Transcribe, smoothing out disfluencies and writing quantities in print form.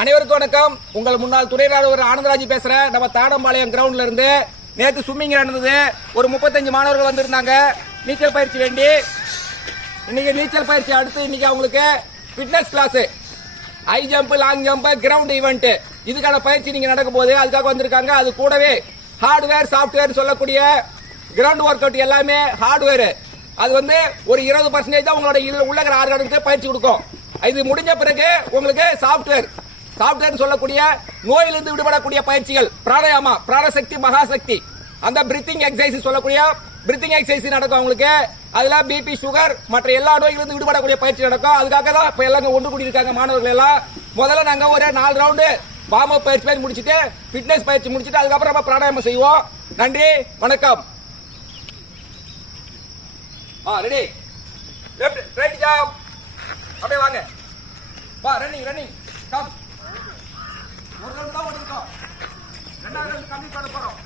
அனைவருக்கும் வணக்கம். உங்கள் முன்னாள் துணை ராணுவர் ஆனந்தராஜ் பேசுறேன். நம்ம தாடம்பாளையம் கிரவுண்ட்ல இருந்து நேற்று ஸ்விம்மிங் நடந்தது. ஒரு 35 மாணவர்கள் வந்திருந்தாங்க நீச்சல் பயிற்சி வேண்டி. இன்னைக்கு நீச்சல் பயிற்சி அடுத்து இன்னைக்கு அவங்களுக்கு fitness class, high jump, long jump, ground event, இதுக்கான பயிற்சி நீங்க நடக்கும் போது அதுக்காக வந்திருக்காங்க. அது கூடவே ஹார்ட்வேர் சாஃப்ட்வேர் சொல்லக்கூடிய கிரவுண்ட் ஒர்க் அவுட் எல்லாமே ஹார்ட்வேர். அது வந்து ஒரு 20% தான் உங்களோட இதுல உள்ள ஆர்கானுக்கு பயிற்சி கொடுக்கும். இது முடிஞ்ச பிறகு உங்களுக்கு சாஃப்ட்வேர் சொல்லக்கூடிய நோயிலிருந்து விடுபடக்கூடிய பயிற்சிகள், பிராணாயாமா, பிராணசக்தி, மகாசக்தி, அந்த பிரீத்திங் எக்ஸசைஸ் சொல்லக்கூடிய பிரீத்திங் எக்ஸசைஸ் நடக்கும் உங்களுக்கு. அதுல பிபி, சுகர் மற்ற எல்லா நோய்களிலிருந்து விடுபடக்கூடிய பயிற்சி நடக்கும். அதுக்காக தான் இப்ப எல்லாம் ஒன்று கூடி இருக்காங்க மாணவர்கள் எல்லாம். முதல்ல நாங்க ஒரு 4 ரவுண்டு வார்ம் அப் பயிற்சி முடிச்சுட்டு ஃபிட்னஸ் பயிற்சி முடிச்சுட்டு அதுக்கப்புறம் பிராணாயாமம் செய்வோம். நன்றி, வணக்கம். ரெடி, லெஃப்ட் ரைட் ஜம்ப், அப்படியே வாங்க, வா, ரன்னிங் கம். ஒரு ரவுண்ட் தான் ஓடிட்டோம், 2வது ரவுண்ட் கம்ப்ளீட் பண்ண போறோம்.